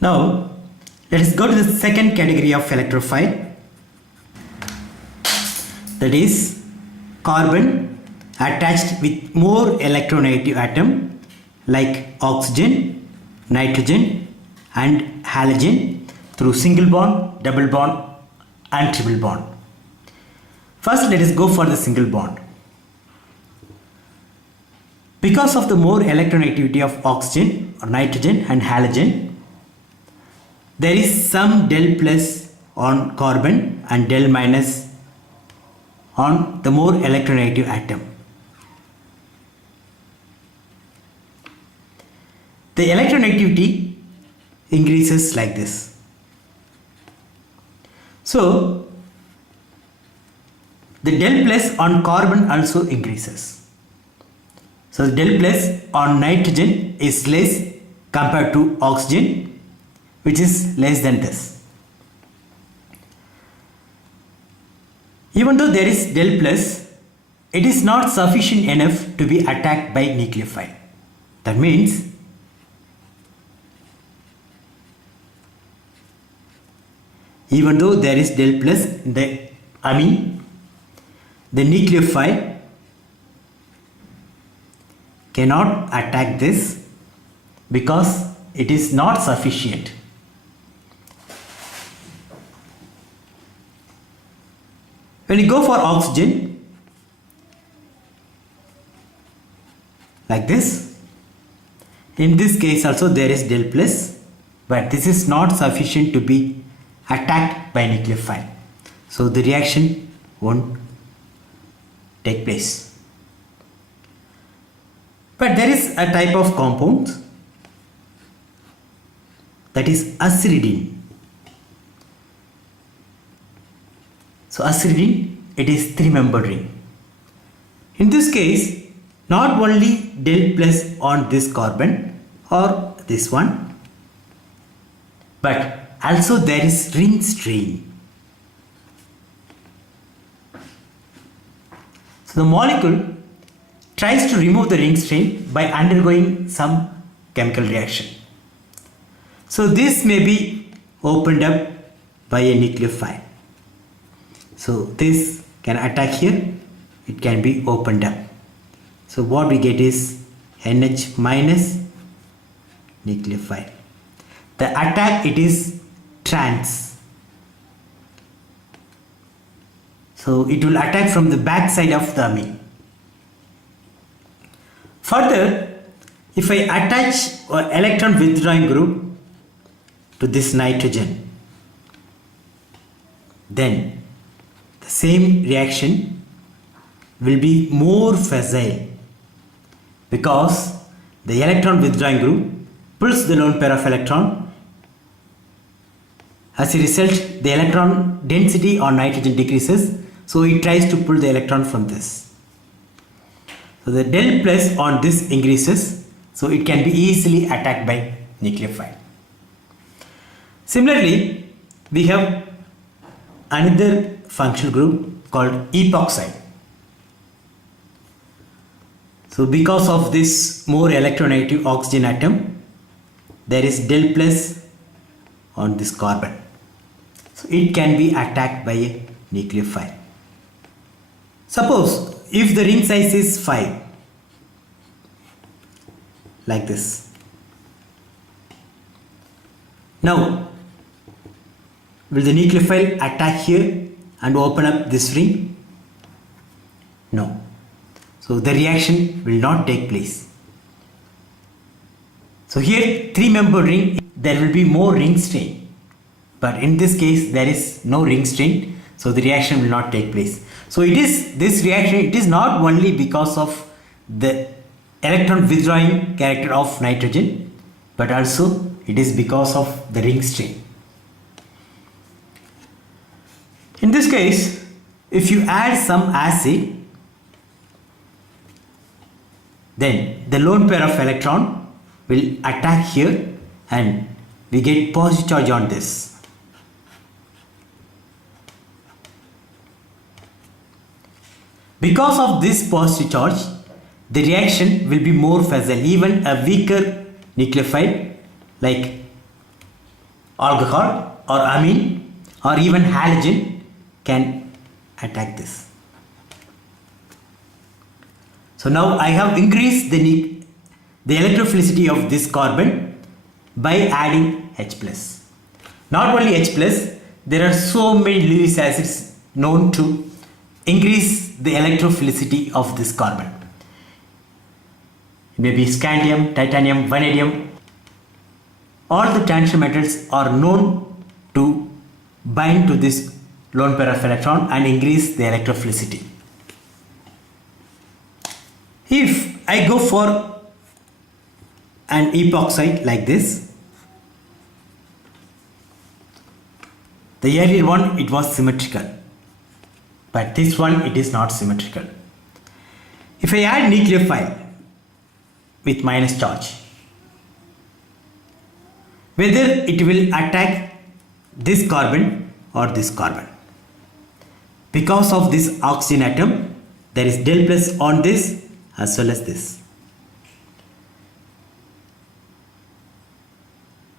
Now, let us go to the second category of electrophile, that is carbon attached with more electronegative atom like oxygen, nitrogen and halogen through single bond, double bond and triple bond. First, let us go for the single bond. Because of the more electronegativity of oxygen or nitrogen and halogen, there is some del plus on carbon and del minus on the more electronegative atom. The electronegativity increases like this. So, the del plus on carbon also increases. So, the del plus on nitrogen is less compared to oxygen, which is less than this. Even though there is del plus, it is not sufficient enough to be attacked by nucleophile. That means even though there is del plus in the amine, the nucleophile cannot attack this because it is not sufficient. When you go for oxygen, like this, in this case also there is del plus, but this is not sufficient to be attacked by nucleophile. So the reaction won't take place. But there is a type of compound, that is aziridine. So aziridine, it is 3-membered ring. In this case, not only del plus on this carbon or this one, but also there is ring strain. So the molecule tries to remove the ring strain by undergoing some chemical reaction. So this may be opened up by a nucleophile. So this can attack here, it can be opened up. So what we get is NH minus nucleophile. The attack, it is trans. So it will attack from the back side of the amine. Further, if I attach an electron withdrawing group to this nitrogen, then the same reaction will be more facile because the electron withdrawing group pulls the lone pair of electron. As a result, the electron density on nitrogen decreases, so it tries to pull the electron from this. So the del plus on this increases, so it can be easily attacked by nucleophile. Similarly, we have another functional group called epoxide. So because of this more electronegative oxygen atom, there is del plus on this carbon. So it can be attacked by a nucleophile. Suppose if the ring size is 5, like this. Now, will the nucleophile attack here and open up this ring? No. So the reaction will not take place. So here 3-membered ring, there will be more ring strain. But in this case there is no ring strain, so the reaction will not take place. So this reaction, it is not only because of the electron withdrawing character of nitrogen, but also it is because of the ring strain. In this case, if you add some acid, then the lone pair of electron will attack here and we get positive charge on this. Because of this positive charge, the reaction will be more facile. Even a weaker nucleophile like alcohol or amine or even halogen can attack this. So now I have increased the electrophilicity of this carbon by adding H+. Not only H+, there are so many Lewis acids known to increase the electrophilicity of this carbon. Maybe scandium, titanium, vanadium. All the transition metals are known to bind to this lone pair of electron and increase the electrophilicity. If I go for an epoxide like this, the earlier one it was symmetrical, but this one it is not symmetrical. If I add nucleophile with minus charge, whether it will attack this carbon or this carbon. Because of this oxygen atom, there is del plus on this as well as this,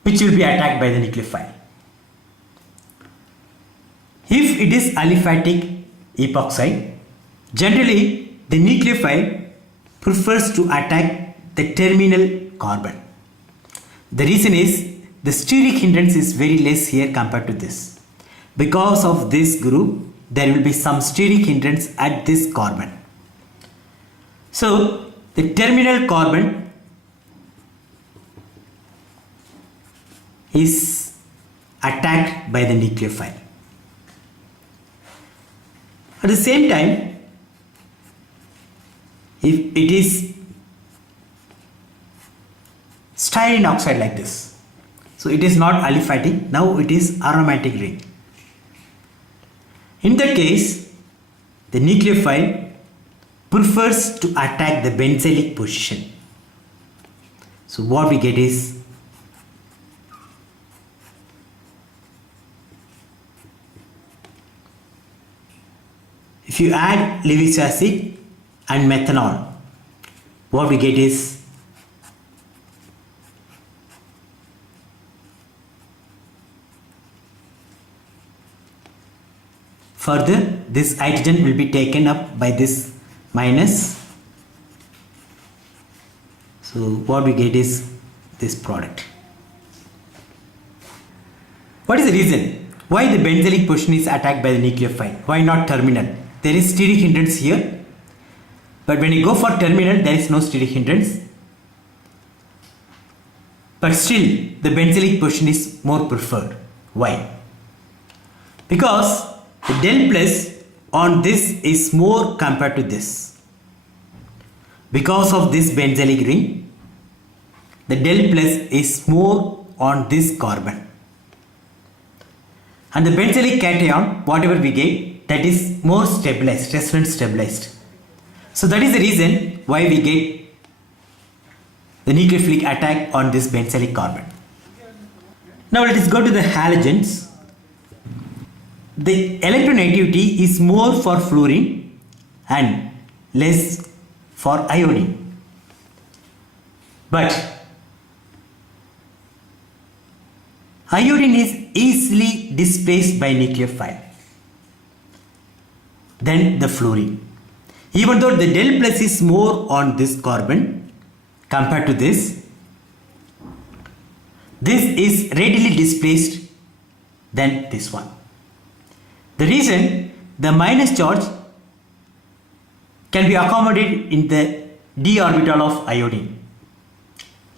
which will be attacked by the nucleophile. If it is aliphatic epoxide, generally the nucleophile prefers to attack the terminal carbon. The reason is the steric hindrance is very less here compared to this. Because of this group, there will be some steric hindrance at this carbon. So the terminal carbon is attacked by the nucleophile. At the same time, if it is styrene oxide like this, so it is not aliphatic, now it is aromatic ring. In that case, the nucleophile prefers to attack the benzylic position. So what we get is if you add Lewis acid and methanol, what we get is further this hydrogen will be taken up by this minus. So what we get is this product. What is the reason why the benzylic position is attacked by the nucleophile? Why not terminal? There is steric hindrance here, but when you go for terminal, there is no steric hindrance. But still, the benzylic position is more preferred. Why? Because the del plus on this is more compared to this. Because of this benzylic ring, the del plus is more on this carbon. And the benzylic cation, whatever we get, that is more stabilized, resonance stabilized. So that is the reason why we get the nucleophilic attack on this benzylic carbon. Now let us go to the halogens. The electronegativity is more for fluorine and less for iodine. But iodine is easily displaced by nucleophile than the fluorine. Even though the del plus is more on this carbon compared to this is readily displaced than this one. The reason the minus charge can be accommodated in the d orbital of iodine,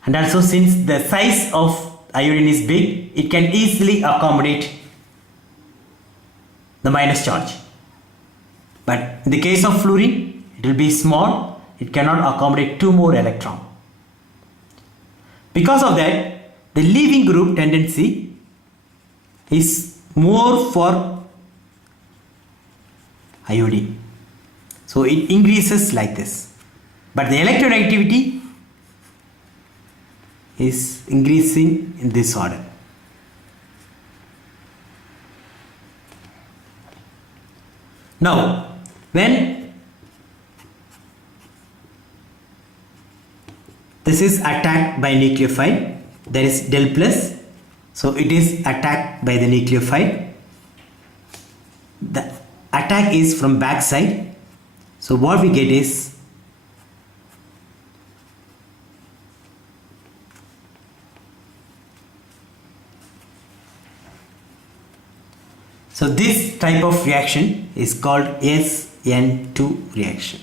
and also since the size of iodine is big, it can easily accommodate the minus charge. But in the case of fluorine, it will be small, it cannot accommodate two more electrons. Because of that, the leaving group tendency is more for iodine. So it increases like this. But the electronegativity is increasing in this order. Now, when this is attacked by nucleophile, there is del plus So it is attacked by the nucleophile. The attack is from back side. So what we get is this type of reaction is called SN2 reaction.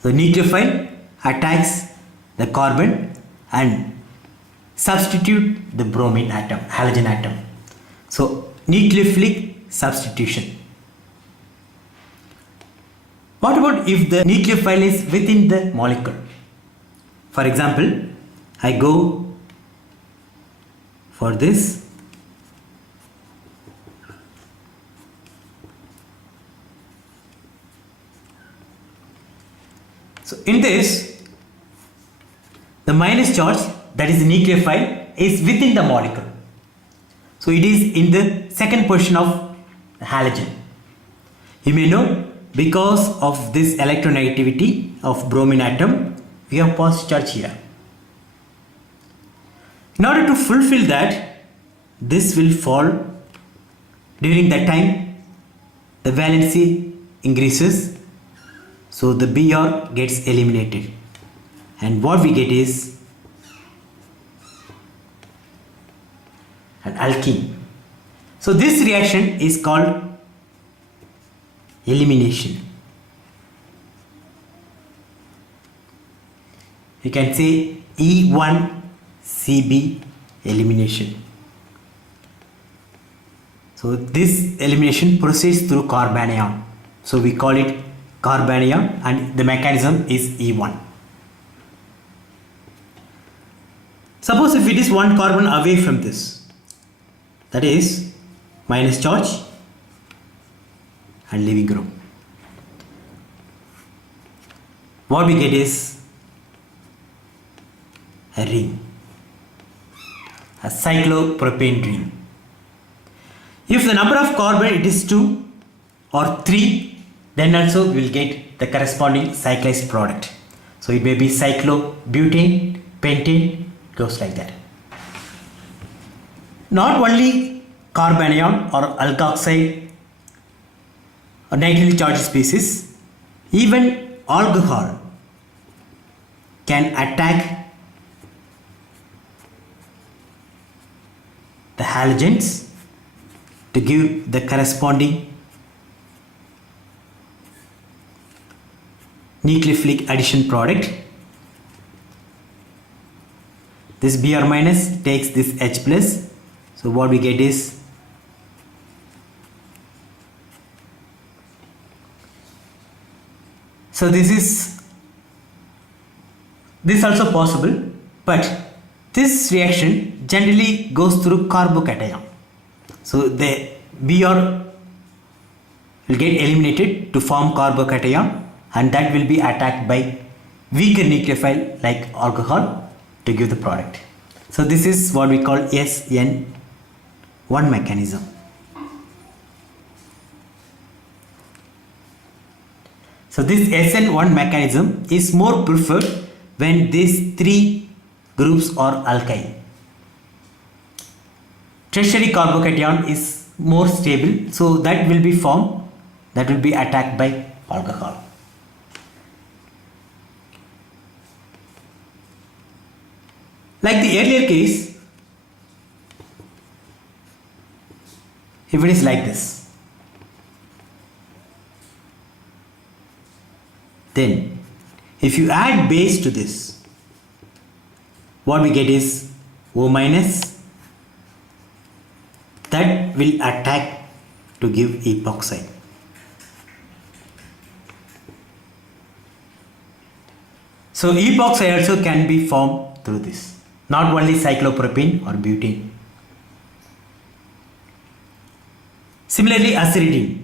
The nucleophile attacks the carbon and substitute the bromine atom, halogen atom. So nucleophilic substitution. What about if the nucleophile is within the molecule? For example, I go for this. So in this, the minus charge, that is the nucleophile, is within the molecule. So it is in the second position of the halogen. You may know, because of this electronegativity of bromine atom, we have positive charge here. In order to fulfill that, this will fall. During that time, the valency increases, so the Br gets eliminated, and what we get is an alkene. So this reaction is called elimination. You can say E1Cb elimination. So this elimination proceeds through carbanion. So we call it carbanion, and the mechanism is E1. Suppose if it is one carbon away from this, that is minus charge and leaving room, what we get is a ring, a cyclopropane ring. If the number of carbon it is 2 or 3, then also we will get the corresponding cyclized product. So it may be cyclobutane, pentane, goes like that. Not only carbanion or alkoxide or negatively charged species, even alcohol can attack the halogens to give the corresponding nucleophilic addition product. This Br minus takes this H plus, so what we get is this also possible, but this reaction generally goes through carbocation. So the Br will get eliminated to form carbocation, and that will be attacked by weaker nucleophile like alcohol to give the product. So this is what we call SN1 mechanism. So this SN1 mechanism is more preferred when these three groups are alkyl. Tertiary carbocation is more stable, so that will be formed, that will be attacked by alcohol. Like the earlier case, if it is like this, then if you add base to this, what we get is O minus, that will attack to give epoxide. So epoxide also can be formed through this, not only cyclopropane or butane. Similarly, aziridine.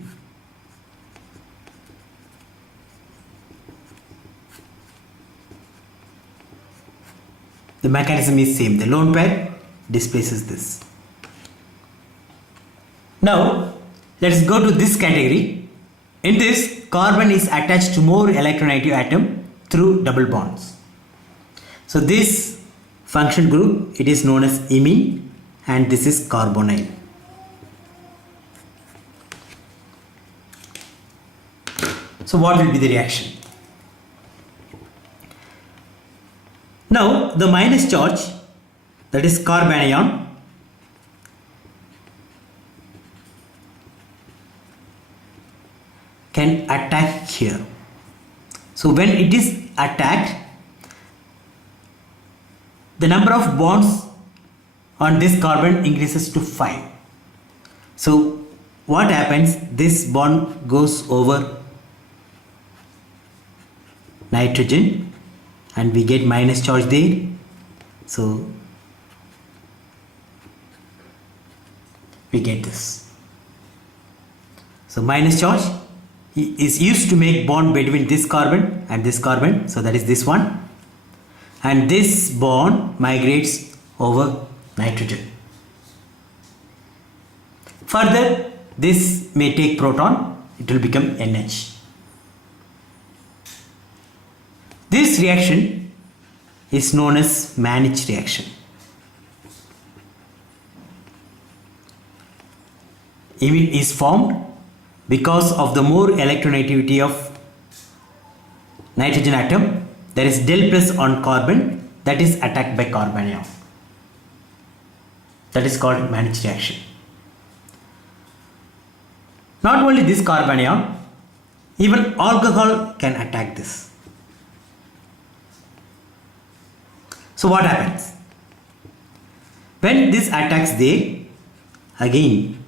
The mechanism is same. The lone pair displaces this. Now, let's go to this category. In this, carbon is attached to more electronegative atom through double bonds. So this function group, it is known as imine, and this is carbonyl. So what will be the reaction? Now the minus charge, that is carbanion, can attack here. So when it is attacked, the number of bonds on this carbon increases to 5. So what happens? This bond goes over nitrogen and we get minus charge there. So we get this. So minus charge is used to make bond between this carbon and this carbon, so that is this one, and this bond migrates over nitrogen. Further, this may take proton, it will become NH. This reaction is known as Mannich reaction. Imine is formed because of the more electronegativity of nitrogen atom, there is del plus on carbon that is attacked by carbanion. That is called Mannich reaction. Not only this carbanion, even alcohol can attack this. So what happens? When this attacks there, again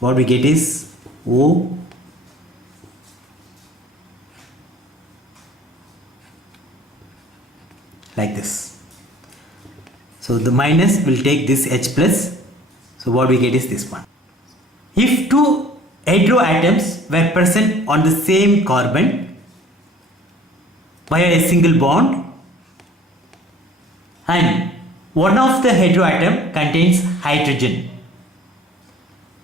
what we get is O like this. So the minus will take this H plus. So what we get is this one. If two heteroatoms were present on the same carbon via a single bond and one of the heteroatom contains hydrogen,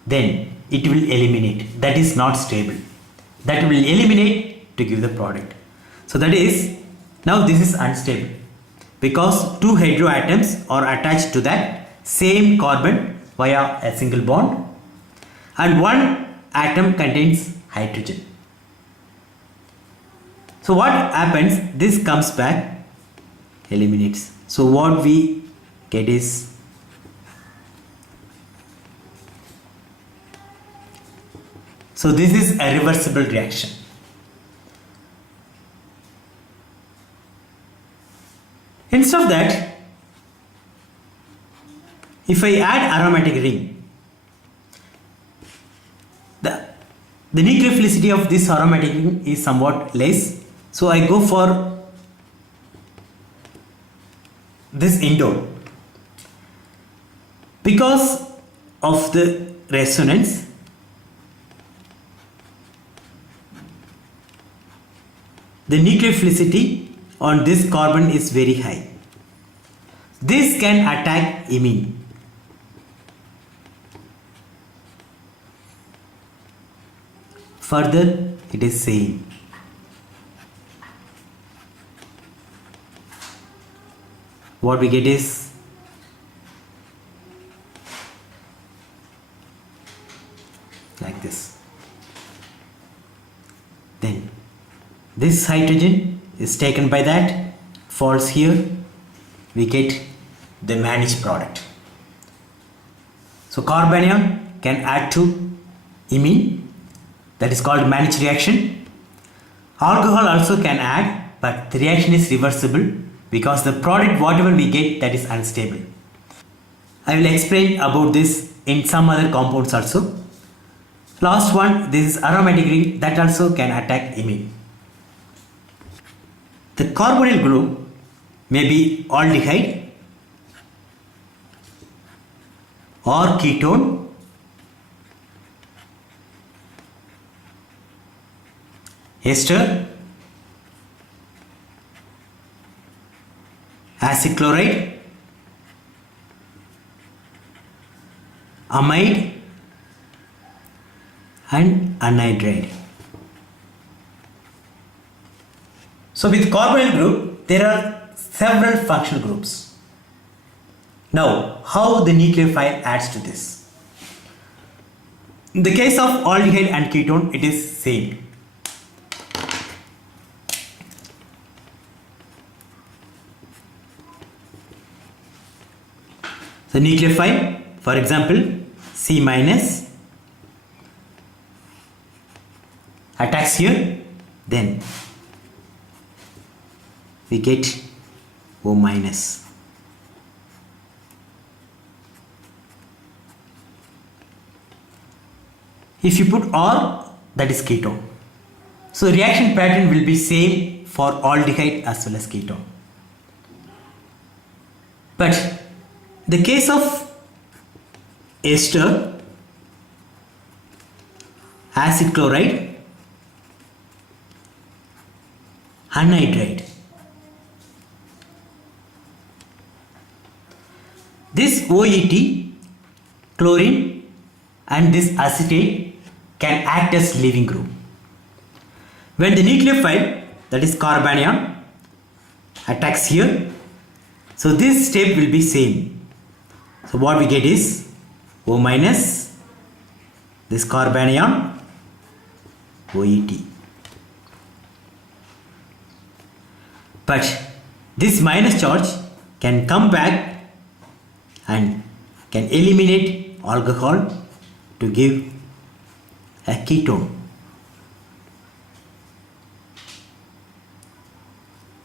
then it will eliminate. That is not stable. That will eliminate to give the product. So that is, now this is unstable because two heteroatoms are attached to that same carbon via a single bond and one atom contains hydrogen. So what happens? This comes back, eliminates. So what we get is so this is a reversible reaction. Instead of that, if I add aromatic ring, the nucleophilicity of this aromatic ring is somewhat less. So I go for this indole. Because of the resonance, the nucleophilicity on this carbon is very high. This can attack imine. Further, it is same. What we get is like this. Then this hydrogen is taken by that, falls here, we get the Mannich product. So carbanion can add to imine, that is called Mannich reaction. Alcohol also can add, but the reaction is reversible because the product whatever we get, that is unstable. I will explain about this in some other compounds also. Last one, this is aromatic ring, that also can attack imine. The carbonyl group may be aldehyde or ketone ester, acid chloride, amide and anhydride. So with carbonyl group there are several functional groups. Now, how the nucleophile adds to this? In the case of aldehyde and ketone, it is same. The nucleophile, for example, C minus attacks here, then we get O minus. If you put R, that is ketone. So reaction pattern will be same for aldehyde as well as ketone. But the case of ester, acid chloride, anhydride. This OET, chlorine, and this acetate can act as leaving group. When the nucleophile, that is carbanion, attacks here, so this step will be same. So what we get is O minus, this carbanion, OET. But this minus charge can come back and can eliminate alcohol to give a ketone.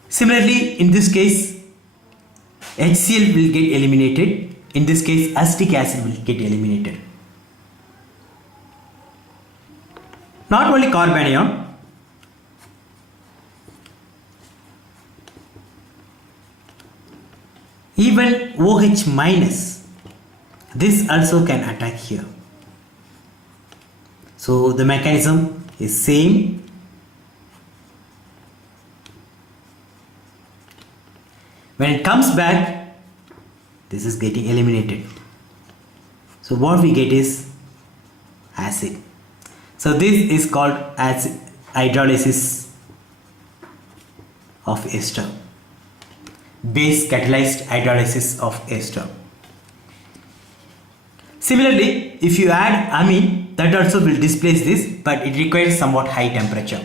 Similarly, in this case, HCl will get eliminated. In this case, acetic acid will get eliminated. Not only carbanion, even OH minus, this also can attack here. So the mechanism is same. When it comes back, this is getting eliminated. So what we get is acid. So this is called acid hydrolysis of ester. Base catalyzed hydrolysis of ester. Similarly, if you add amine, that also will displace this, but it requires somewhat high temperature.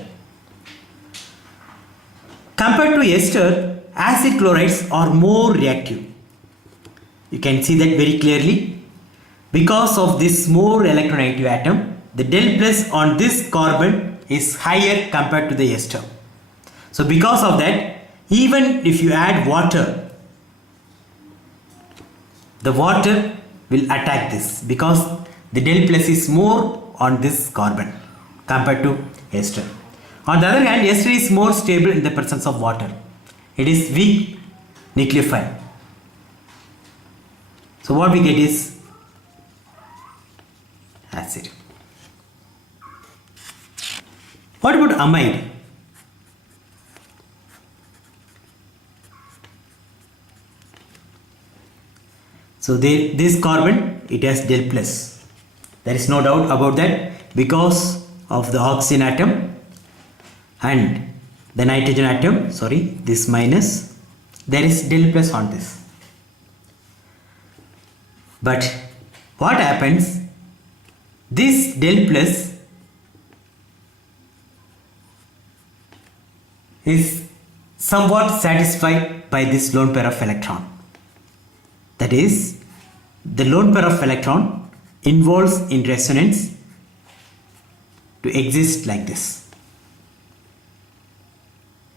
Compared to ester, acid chlorides are more reactive. You can see that very clearly. Because of this more electronegative atom, the del plus on this carbon is higher compared to the ester. So because of that, even if you add water, the water will attack this because the del plus is more on this carbon compared to ester. On the other hand, ester is more stable in the presence of water. It is weak nucleophile. So what we get is acid. What about amide? So this carbon, it has del plus. There is no doubt about that because of the oxygen atom and the nitrogen atom, sorry, this minus, there is del plus on this. But what happens, this del plus is somewhat satisfied by this lone pair of electron. That is, the lone pair of electron involves in resonance to exist like this.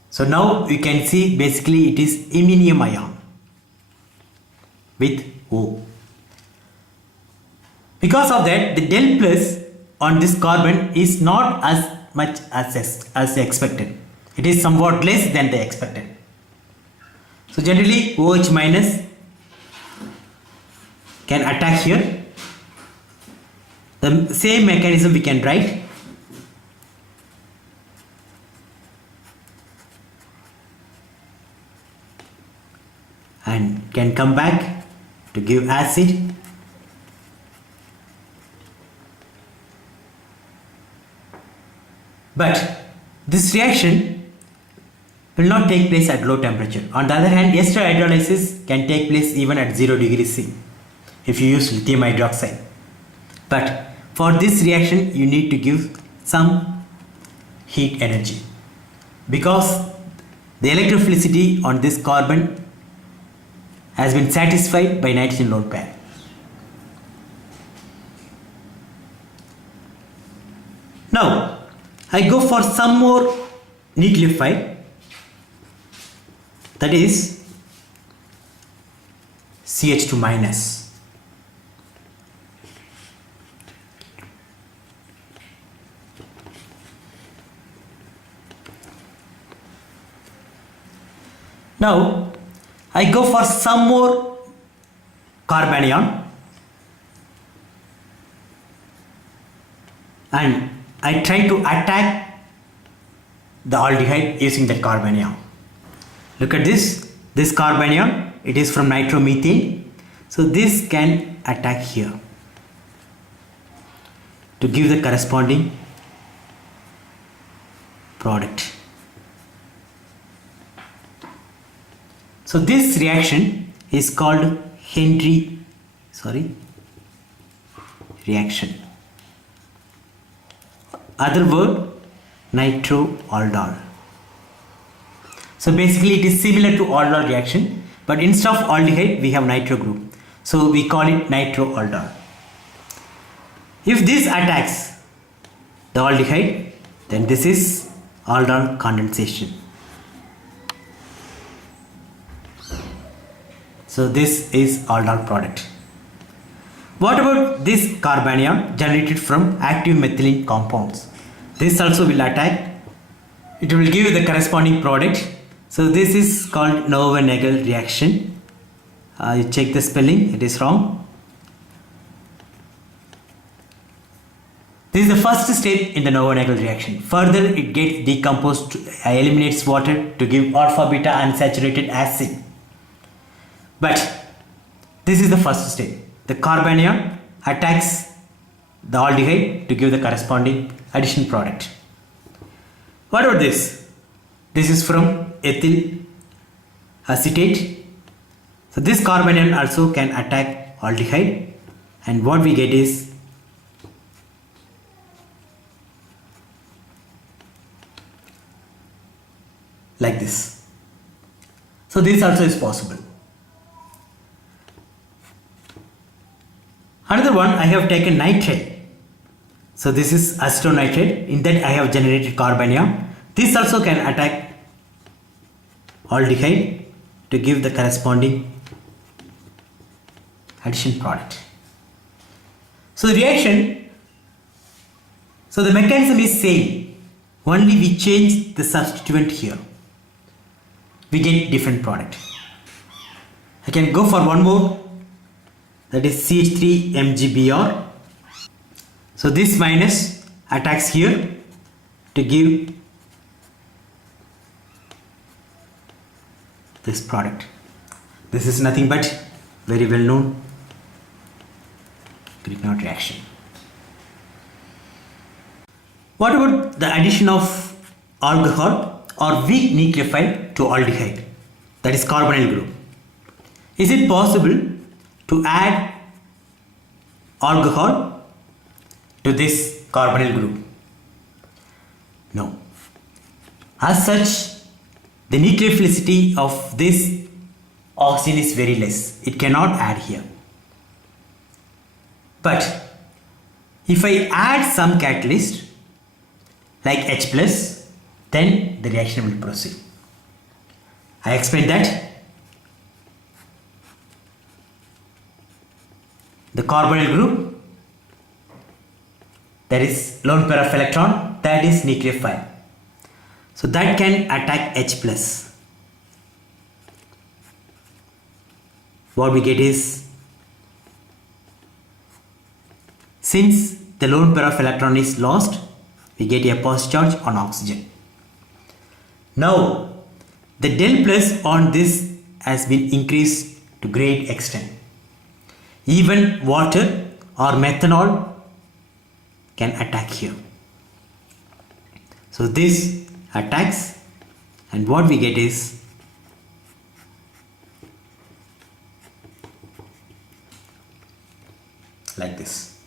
So now you can see basically it is iminium ion with O. Because of that, the del plus on this carbon is not as much as expected. It is somewhat less than the expected. So generally OH minus can attack here. The same mechanism we can write. And can come back to give acid. But this reaction will not take place at low temperature. On the other hand, ester hydrolysis can take place even at 0 degrees C if you use lithium hydroxide. But for this reaction, you need to give some heat energy because the electrophilicity on this carbon has been satisfied by nitrogen lone pair. Now, I go for some more nucleophile, that is CH2 minus. Now, I go for some more carbanion and I try to attack the aldehyde using that carbanion. Look at this carbanion, it is from nitromethane. So this can attack here to give the corresponding product. So this reaction is called Henry reaction. Other word, nitroaldol. So basically it is similar to aldol reaction, but instead of aldehyde we have nitro group. So we call it nitroaldol. If this attacks the aldehyde, then this is aldol condensation. So this is aldol product. What about this carbanion generated from active methylene compounds? This also will attack. It will give the corresponding product. So this is called Knoevenagel reaction. You check the spelling, it is wrong. This is the first step in the Knoevenagel reaction. Further, it gets decomposed, eliminates water to give alpha beta unsaturated acid. But this is the first step. The carbanion attacks the aldehyde to give the corresponding addition product. What about this? This is from ethyl acetate. So this carbanion also can attack aldehyde, and what we get is like this. So this also is possible. Another one, I have taken nitrate. So this is acetonitrate. In that I have generated carbanion. This also can attack aldehyde to give the corresponding addition product. So the reaction, so the mechanism is same. Only we change the substituent here. We get different product. I can go for one more. That is CH3MgBr. So this minus attacks here to give this product. This is nothing but very well known Grignard reaction. What about the addition of alcohol or weak nucleophile to aldehyde, that is carbonyl group? Is it possible to add alcohol to this carbonyl group? No. As such, the nucleophilicity of this oxygen is very less. It cannot add here. But if I add some catalyst like H+, then the reaction will proceed. I explained that the carbonyl group, there is lone pair of electron, that is nucleophile. So that can attack H+. What we get is, since the lone pair of electron is lost, we get a positive charge on oxygen. Now the del plus on this has been increased to great extent. Even water or methanol can attack here. So this attacks and what we get is like this.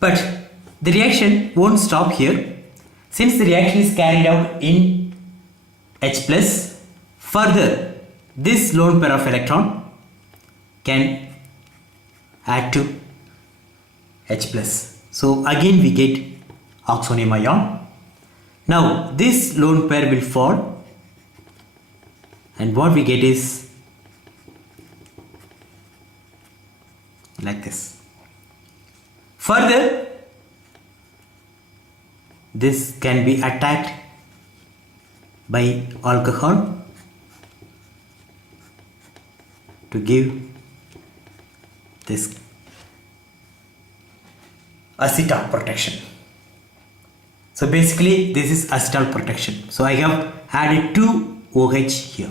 But the reaction won't stop here. Since the reaction is carried out in H plus, further this lone pair of electron can add to H plus. So again we get oxonium ion. Now this lone pair will fall and what we get is like this. Further, this can be attacked by alcohol to give this acetal protection. So basically this is acetal protection. So I have added 2 OH here.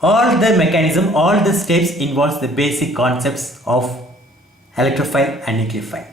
All the mechanism, all the steps involves the basic concepts of electrophile and nucleophile.